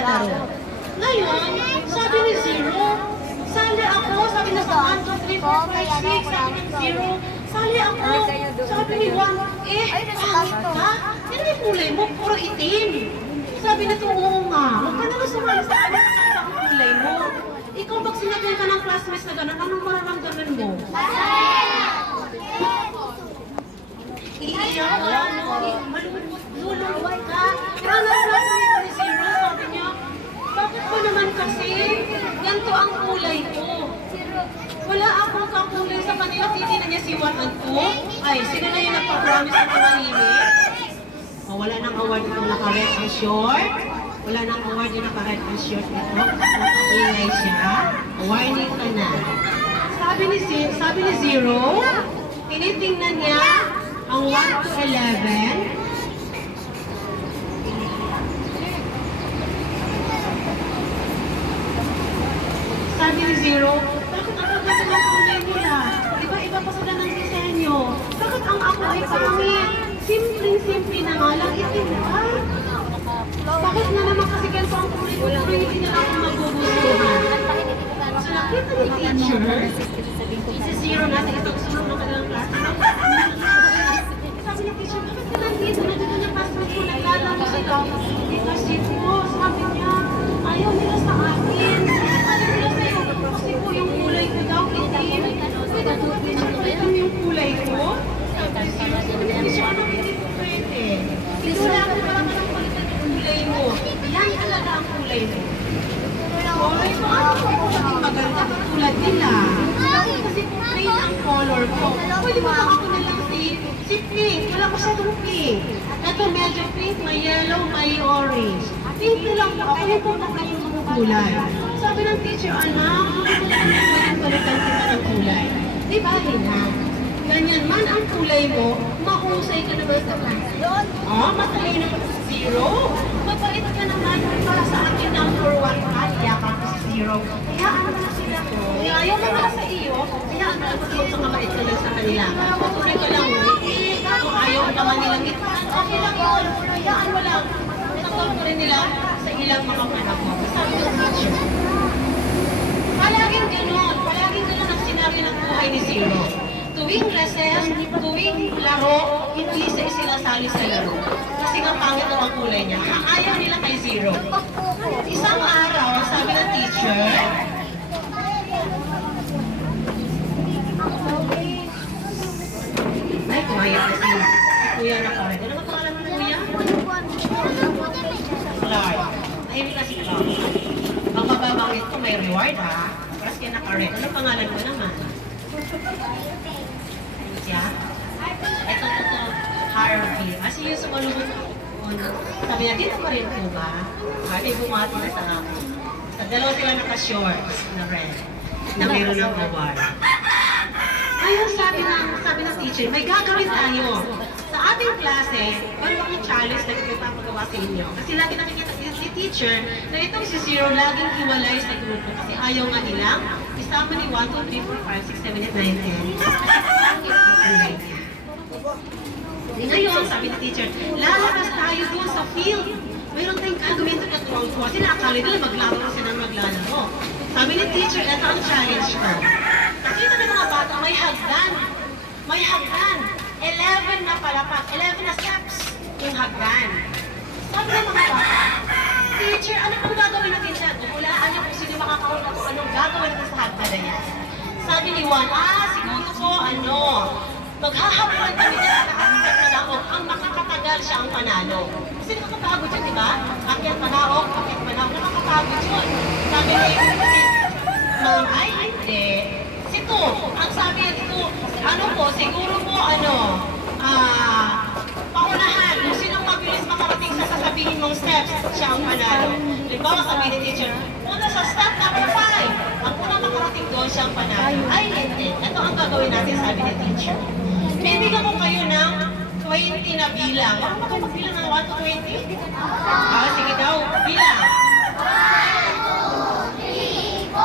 maglalaro. Ngayon, sabi ni Zero, sali ako, sabi na sa 1, 2, 3, 4, 5, 6, sabi ng Zero, sali ako, sabi ni 1, pangit ka, yan yung kulay mo, puro itim. Sabi nito, oo nga, huwag ka naman sumali sa akin sa kulay mo. Ikaw pag sinabihan ka ng classmates na gano'n, anong mararamdaman mo? Iiyak ka, lulungkot ka. Pero ang classmate ni Zero, sabi niya, bakit ko naman kasi ganito ang kulay ko? Wala akong kakulay sa kanila. Titignan niya si 1 at 2. Ay, sino na yung nagpa-promise na pangahimik? O, wala nang award itong naka-red ang short. Wala nang award yung naka-red ang short ito. Nakakulay siya. Warning ka na. Sabi ni Zero, tinitingnan niya ang 1 to 11. Sabi ni Zero, bakit ang gagawin ng kulay nila? Iba-iba pa sila ng disenyo. Bakit ang ako ay pangit? Simpleng-simple na nga lang, itim ba? Bakit na naman kasi ganito ang kulay ko? Pero hindi na lang ako magugustuhan. So nakita ni teacher, si Zero nasa isang sunod ng kanilang klase. Sabi ni teacher, bakit ka nandito? Nandito na classmates ko, naglalaro sila. Dito si po, sabi niya, ayaw nila sa akin. Kasi po yung kulay ko daw, itim. Pwede po itim yung kulay ko? Sabi siya, ano hindi po pwede? Ito lang ko parang anong palitan yung kulay mo. Yan talaga ang kulay mo. Kulay mo, ano po po maging maganda tulad nila? Kasi po plain ang color ko. Pwede mo lang ako na lang si pink. Wala ko siyang pink. Ito medyo pink, may yellow, may orange. Pink lang po ako. Yung po yung mga kulay. Sabi ng teacher, anak, pwedeng palitan kita ng kulay. Di ba, Lina? Ganyan man ang kulay mo, mahusay ka naman sa klase. Matalino ka sa Zero. Mabait ka naman para sa akin number 1 ka. Iyakan ka sa Zero. Hayaan mo na sila ko. Kaya ayaw mo na sa iyo. Hayaan mo na sa mabait ka lang sa kanila. Patuloy ka lang. Kung ayaw naman nilang itaan, okay lang yun. Hayaan mo lang. Tanggap ko rin nila sa ilang mga anak mo. Sabi ng teacher. Palaging gano'n ang sinabi ng buhay ni Zero. Tuwing recess, tuwing laro, hindi siya sinasali sa laro. Kasi nga pangit daw ang kulay niya. Ayaw nila kay Zero. Isang araw, sabi ng teacher, ay, kumayat na si Kuya na pa rin. Ano ba pangalan ng Kuya? Clark. Tahimik na si Clark. Ang mababangit ko may reward ha. Paras kaya naka-red. Ano pangalan mo naman? Yeah? Ito, Harvey. Kasi yung sumalubot sabi niya, dito pa rin po ba? Harvey, bumati na sa akin. Sa dalawa sila naka-shorts na red. Na mayroon ng award. Ayun, sabi ng teacher, may gagawin tayo. Sa ating klase, mayroon akong challenge na ipapagawa sa inyo. Kasi lagi nakikita si teacher na itong si Zero laging hiwalay sa grupo. Kasi ayaw nga nilang isama ni 1, 2, 3, 4, 5, 6, 7, 8, 9, 10. Ngayon, sabi ni teacher, lalabas tayo doon sa field. Mayroon tayong gagawin doon na tuwang-tuwa. Sinakali nila maglaro na sila maglalaro. Sabi ni teacher, ito ang challenge ko. Nakita ng mga bata, may hagdan. May hagdan. 11 na palapat. 11 na steps yung hagdan. Sabi ng mga bata, teacher, ano pang gagawin natin dyan? Hulaan niyo kung sino makakauna kung anong gagawin natin sa hagdan na yan. Sabi ni Juan, siguro po, maghahabulan kami dyan sa nakakasap na daog. Ang makakatagal siya ang panalo. Kasi nakakapagod yun, di ba? Akyat panaog, nakakapagod yun. Sabi niya, ay, hindi. Sito, ang sabi niya dito, siguro po, paunahan, kung sinong mabilis makarating sa sasabihin mong steps, siya ang panalo. Limbawa, sabi ni teacher, una sa step number 5, ang unang makarating doon, siya ang panalo. Ay, hindi. Ito ang gagawin natin, sabi ni teacher. Bibigyan ko kayo ng 20 na bilang. Baka makapagbilang ng 1 to 20? Sige daw, bilang. 1, 2, 3, 4,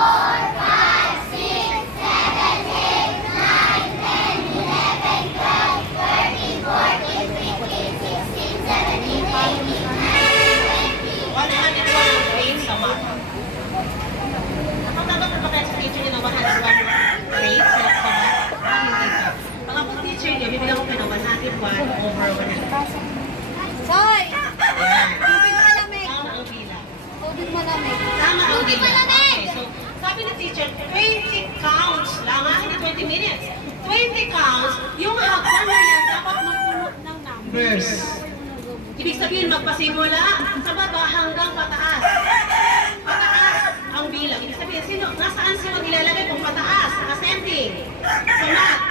5, 6, 7, 8, 9, 10, 11, 12, 13, 14, 15, 16, 17, 18, 19, 20. 101 ang sabihin, magpasimula sa baba hanggang pataas. Pataas ang bilang. Ibig sabihin, nasaan sino nilalagay kung pataas? Ascending. So, math.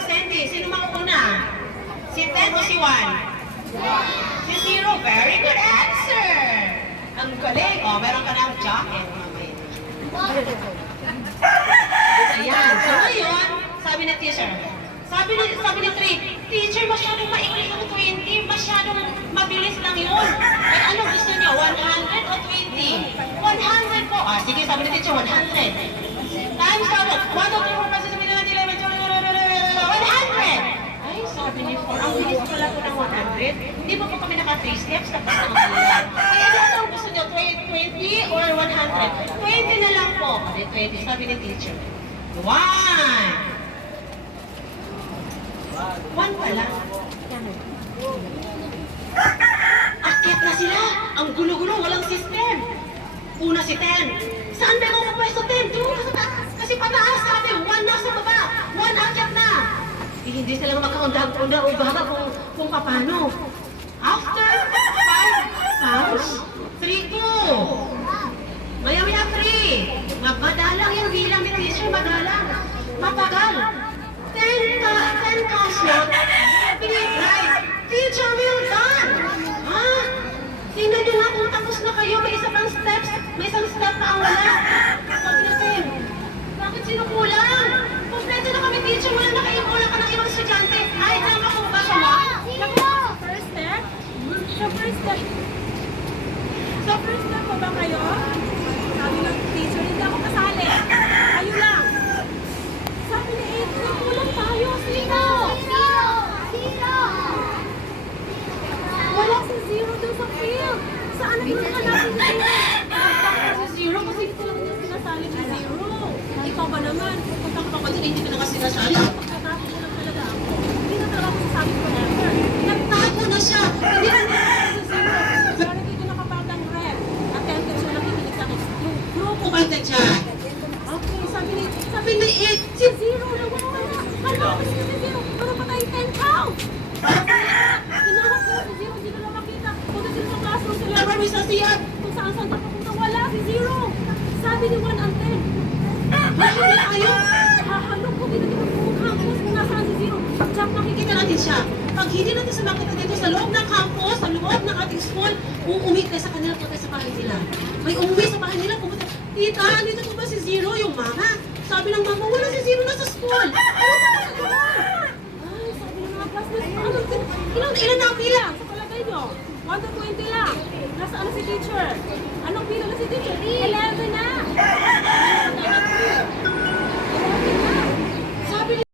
Ascending. Sino mauna? Si 10 o si 1? Si 0. Very good answer. Ang galing. O, meron ka ng jacket. Ayan. So, ngayon, sabi na teacher, sabi ni Trick, teacher, masyadong maikli yung 20, masyadong mabilis lang yun. Ay, ano gusto niyo, 100 o 20? 100 po. Ah, sige, sabi ni teacher, 100. Times total, 1, 2, 3, 4, 5, 6, 7, 8, 9, 10, 11, 12, 100! Ay, sabi ni 4, ang bilis pala po ng 100. Hindi po po kami naka 3 steps, tapos na mag-ulan. Kaya ano ang gusto niyo, 20 or 100? 20 na lang po. Okay, 20, sabi ni teacher. 1! 1 pa lang. Akyat na sila! Ang gulo-gulo, walang system. Una si 10. Saan ba yung pwesto 10? Doon ka sa taas. Kasi pataas sabi, 1 nasa baba. 1 akyat na. Hindi sila makaunda o baga kung paano. After 5 pounds, 3, 2. Maya-maya 3. Madalang yung bilang ni teacher, madalang. Matagal. 10 cash note. Pinitry. Teacher, well done. Ha? Tingnan nyo nga kung tapos na kayo. May isa pang steps. May isang step na ang wala. Sabi natin, bakit sinukulang? Kompleto na kami, teacher. Wala na kayo. Wala ka ng ibang estudyante. Ay, saan ka kung ba sa First step? Sa first step. Sa first step pa ba kayo? Sabi ng teacher, hindi ako kasali. Kayo lang. Sabi ni 8, nakulang tayo. Sino? Wala si Zero dun sa field. Saan nagpunta natin si Zero? Nagpunta si Zero kasi ito lang yung sinasali ni Zero. Ikaw ba naman? Pupunta ka pa kasi hindi ka na kasi nasali. Pagkatapos ko lang talaga ako. Hindi na talaga ako sasabi ko never. Nagtago na siya. Hindi na Si Zero. Pero hindi ko nakapagdang red. Attentive siya nakikinig sa akin. Yung grupo po kayo dyan. okay, sabi ni 8. si Zero na wala na. Hala, kasi si Zero. Wala pa tayo 10 count. Hinahap ko si Zero, hindi ko na makita. Punta sila sa classroom sila. Never miss a siyan. Kung saan saan na papunta, wala si Zero. Sabi ni 1 and 10. Mahuli kayo. Hahanap ko, hindi natin magbuong campus kung nasaan si Zero. Diyan makikita Kita natin siya. Pag hindi natin sa makita dito sa loob ng campus, sa loob ng ating school, uuwi tayo sa kanila punta sa bahay nila. May umuwi sa bahay nila, pumunta. Tita, andito po ba si Zero, yung mama? Sabi ng mama, wala si Zero nasa school. Ay, sabi ng mga classmates, ilan na ang pila? Sa palagay nyo? 1 to 20 lang. Nasaan na si teacher? Anong pila na si teacher? 11.